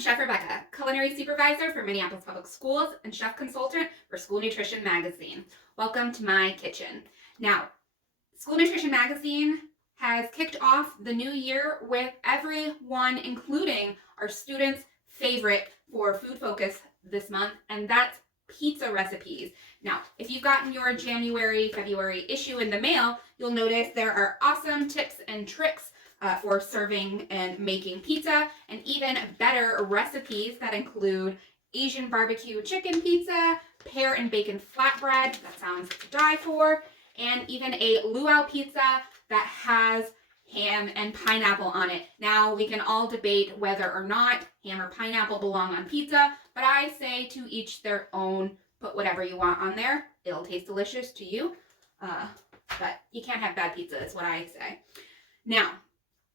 Chef Rebecca, culinary supervisor for Minneapolis Public Schools and chef consultant for School Nutrition Magazine. Welcome to my kitchen. Now, School Nutrition Magazine has kicked off the new year with everyone, including our students' favorite for food focus this month, and that's pizza recipes. Now, if you've gotten your January, February issue in the mail, you'll notice there are awesome tips and tricks for serving and making pizza, and even better recipes that include Asian barbecue chicken pizza, pear and bacon flatbread, that sounds to die for, and even a luau pizza that has ham and pineapple on it. Now, we can all debate whether or not ham or pineapple belong on pizza, but I say to each their own. Put whatever you want on there. It'll taste delicious to you, but you can't have bad pizza is what I say. Now,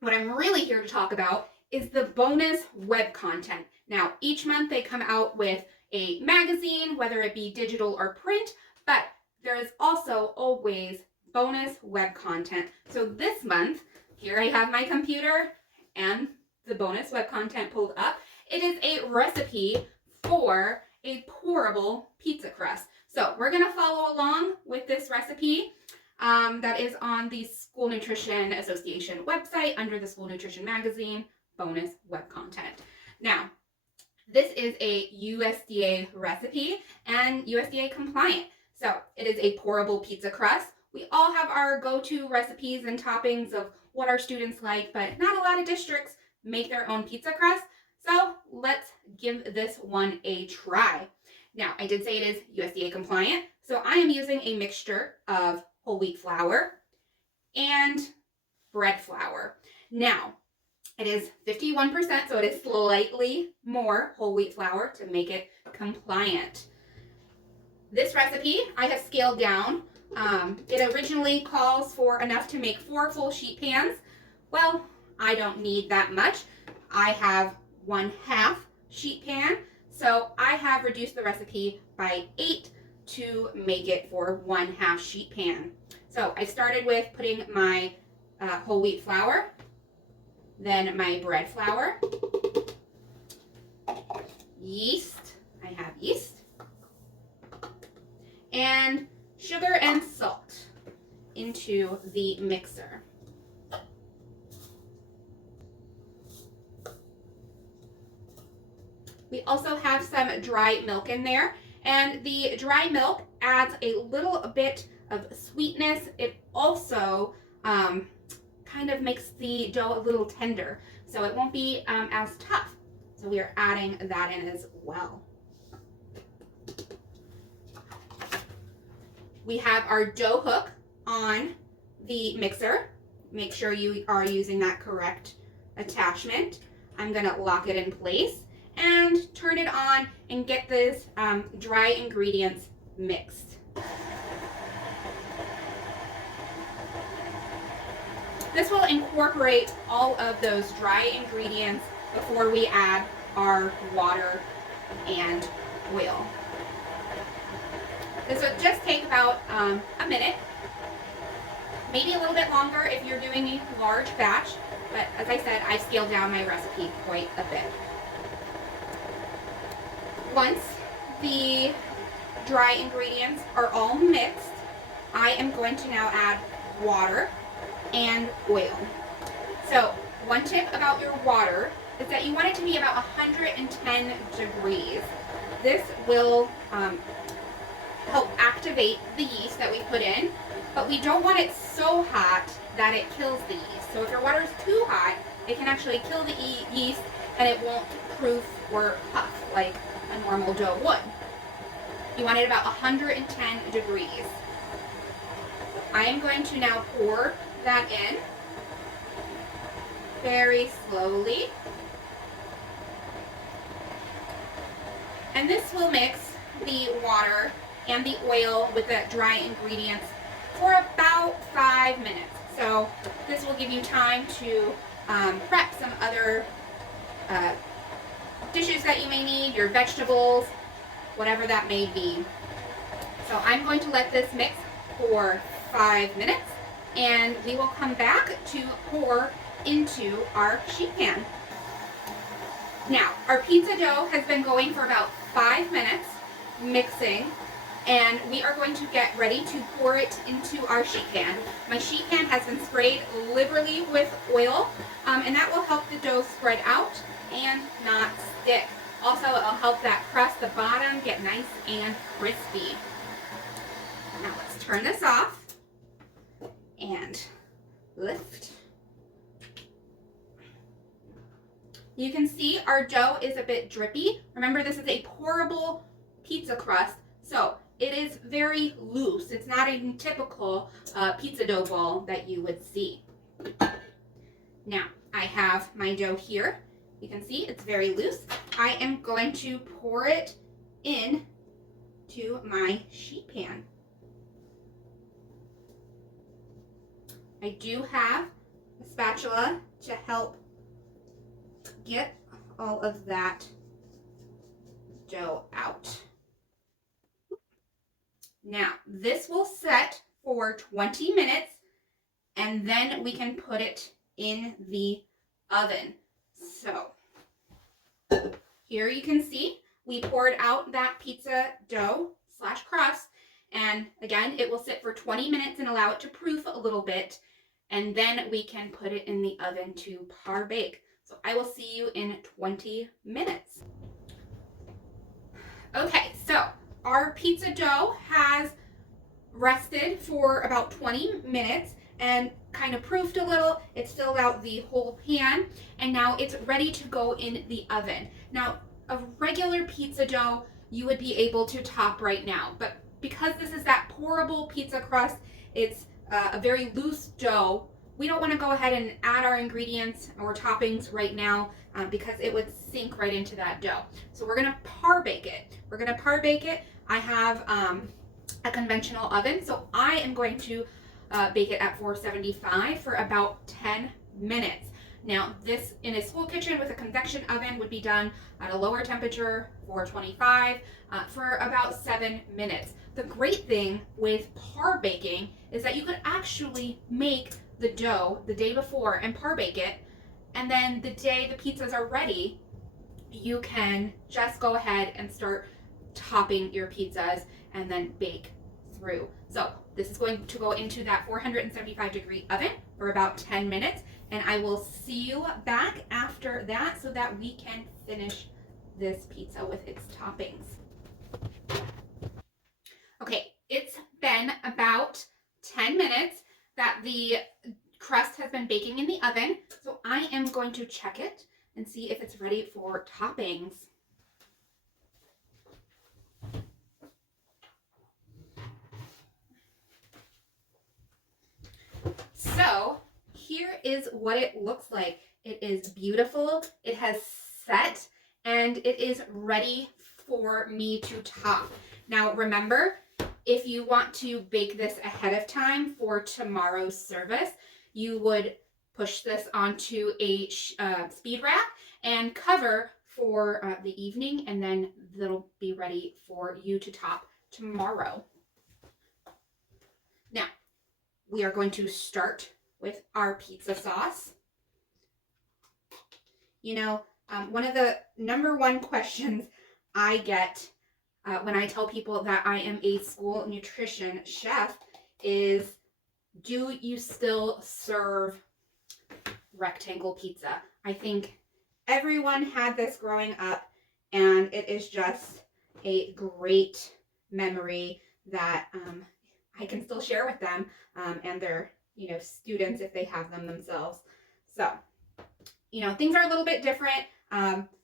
what I'm really here to talk about is the bonus web content. Now, each month they come out with a magazine, whether it be digital or print, but there is also always bonus web content. So this month, here I have my computer and the bonus web content pulled up. It is a recipe for a pourable pizza crust. So we're gonna follow along with this recipe. That is on the School Nutrition Association website under the School Nutrition Magazine bonus web content. Now, this is a USDA recipe and USDA compliant. So it is a pourable pizza crust. We all have our go-to recipes and toppings of what our students like, but not a lot of districts make their own pizza crust. So let's give this one a try. Now, I did say it is USDA compliant, so I am using a mixture of whole wheat flour and bread flour. Now, it is 51%, so it is slightly more whole wheat flour to make it compliant. This recipe I have scaled down. It originally calls for enough to make 4 full sheet pans. Well, I don't need that much. I have 1/2 sheet pan, so I have reduced the recipe by 8 to make it for 1/2 sheet pan. So I started with putting my whole wheat flour, then my bread flour, yeast, I have yeast, and sugar and salt into the mixer. We also have some dry milk in there, and the dry milk adds a little bit of sweetness. It also kind of makes the dough a little tender, so it won't be as tough. So we are adding that in as well. We have our dough hook on the mixer. Make sure you are using that correct attachment. I'm gonna lock it in place and turn it on and get this dry ingredients mixed. This will incorporate all of those dry ingredients before we add our water and oil. This would just take about a minute, maybe a little bit longer if you're doing a large batch, but as I said, I scaled down my recipe quite a bit. Once the dry ingredients are all mixed, I am going to now add water and oil. So one tip about your water is that you want it to be about 110 degrees. This will help activate the yeast that we put in, but we don't want it so hot that it kills the yeast. So if your water is too hot, it can actually kill the yeast and it won't proof or puff like a normal dough would. You want it about 110 degrees. I am going to now pour that in very slowly. And this will mix the water and the oil with the dry ingredients for about 5 minutes. So this will give you time to prep some other dishes that you may need, your vegetables, whatever that may be. So I'm going to let this mix for 5 minutes, and we will come back to pour into our sheet pan. Now, our pizza dough has been going for about 5 minutes, mixing, and we are going to get ready to pour it into our sheet pan. My sheet pan has been sprayed liberally with oil, and that will help the dough spread out and not stick. Also, it'll help that crust, the bottom, get nice and crispy. Now let's turn this off and lift. You can see our dough is a bit drippy. Remember, this is a pourable pizza crust, so it is very loose. It's not a typical pizza dough ball that you would see. Now, I have my dough here. You can see it's very loose. I am going to pour it in to my sheet pan. I do have a spatula to help get all of that dough out. Now, this will set for 20 minutes, and then we can put it in the oven. So, here you can see we poured out that pizza dough / crust, and again, it will sit for 20 minutes and allow it to proof a little bit, and then we can put it in the oven to par bake. So I will see you in 20 minutes. Okay, so our pizza dough has rested for about 20 minutes and kind of proofed a little. It's filled out the whole pan, and now it's ready to go in the oven. Now, a regular pizza dough you would be able to top right now, but because this is that pourable pizza crust, it's a very loose dough. We don't want to go ahead and add our ingredients or toppings right now because it would sink right into that dough. So we're going to par bake it. I have a conventional oven, so I am going to bake it at 475 for about 10 minutes. Now, this in a school kitchen with a convection oven would be done at a lower temperature, 425, for about 7 minutes. The great thing with par baking is that you could actually make the dough the day before and par bake it, and then the day the pizzas are ready, you can just go ahead and start topping your pizzas and then bake through. So this is going to go into that 475-degree oven for about 10 minutes, and I will see you back after that so that we can finish this pizza with its toppings. Okay, it's been about 10 minutes that the crust has been baking in the oven, so I am going to check it and see if it's ready for toppings. So here is what it looks like. It is beautiful, it has set, and it is ready for me to top. Now remember, if you want to bake this ahead of time for tomorrow's service, you would push this onto a speed rack and cover for the evening, and then it'll be ready for you to top tomorrow. Now, we are going to start with our pizza sauce. You know, one of the number one questions I get when I tell people that I am a school nutrition chef is, do you still serve rectangle pizza? I think everyone had this growing up, and it is just a great memory that I can still share with them and their students if they have them themselves. So things are a little bit different.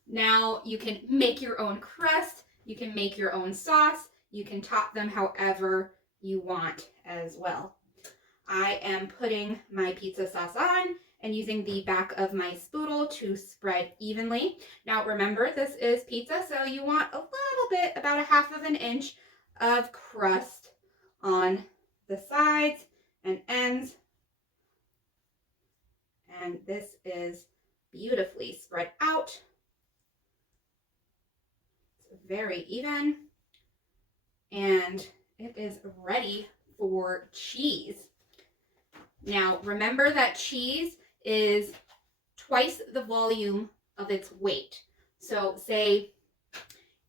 Now you can make your own crust, you can make your own sauce, you can top them however you want as well. I am putting my pizza sauce on and using the back of my spoodle to spread evenly. Now remember, this is pizza, so you want a little bit, about a 1/2 inch of crust on the sides and ends. And this is beautifully spread out. It's very even. And it is ready for cheese. Now remember that cheese is twice the volume of its weight. So say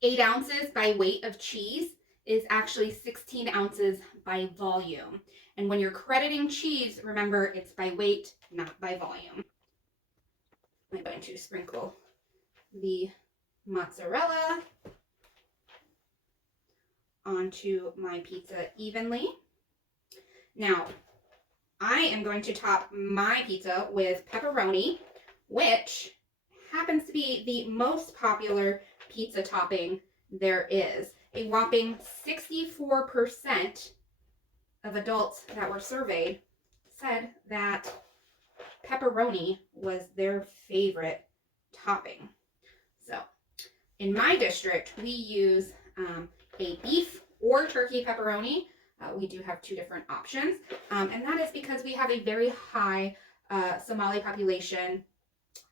8 ounces by weight of cheese is actually 16 ounces by volume. And when you're crediting cheese, remember it's by weight, not by volume. I'm going to sprinkle the mozzarella onto my pizza evenly. Now, I am going to top my pizza with pepperoni, which happens to be the most popular pizza topping there is. A whopping 64% of adults that were surveyed said that pepperoni was their favorite topping. So, in my district, we use a beef or turkey pepperoni. We do have 2 different options, and that is because we have a very high Somali population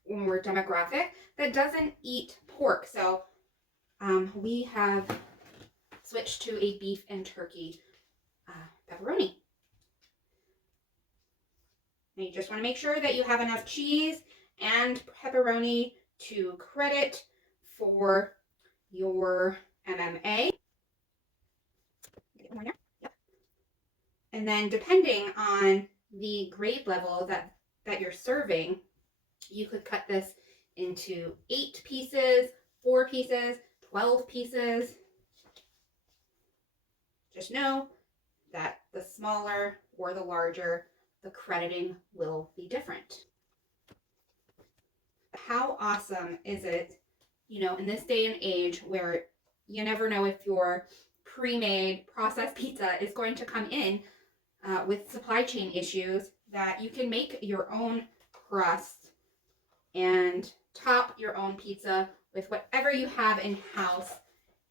or demographic that doesn't eat pork. So we have switched to a beef and turkey pepperoni. And you just want to make sure that you have enough cheese and pepperoni to credit for your MMA. Get more there. Yep. And then depending on the grade level that you're serving, you could cut this into 8 pieces, 4 pieces, 12 pieces. Just know that the smaller or the larger, the crediting will be different. How awesome is it, in this day and age where you never know if your pre-made processed pizza is going to come in with supply chain issues, that you can make your own crust and top your own pizza with whatever you have in house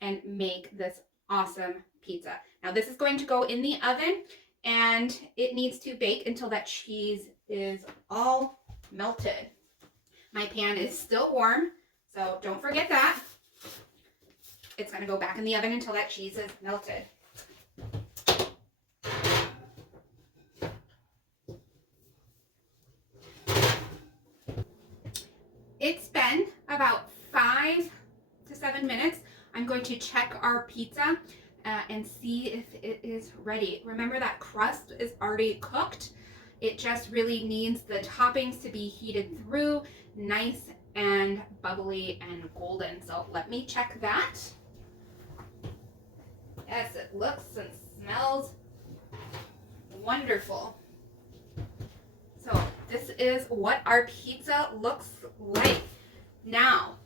and make this awesome pizza. Now this is going to go in the oven and it needs to bake until that cheese is all melted. My pan is still warm, so don't forget that. It's going to go back in the oven until that cheese is melted. It's been about 5 to 7 minutes. I'm going to check our pizza and see if it is ready. Remember that crust is already cooked. It just really needs the toppings to be heated through, nice and bubbly and golden. So let me check that. Yes, it looks and smells wonderful. So this is what our pizza looks like. Now,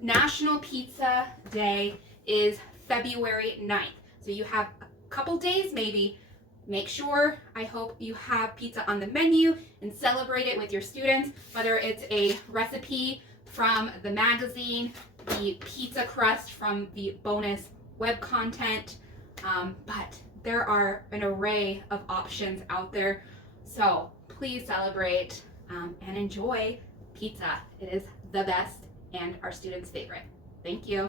National Pizza Day is February 9th. So you have a couple days maybe. Make sure, I hope you have pizza on the menu and celebrate it with your students, whether it's a recipe from the magazine, the pizza crust from the bonus web content, but there are an array of options out there. So please celebrate and enjoy pizza. It is the best and our students' favorite. Thank you.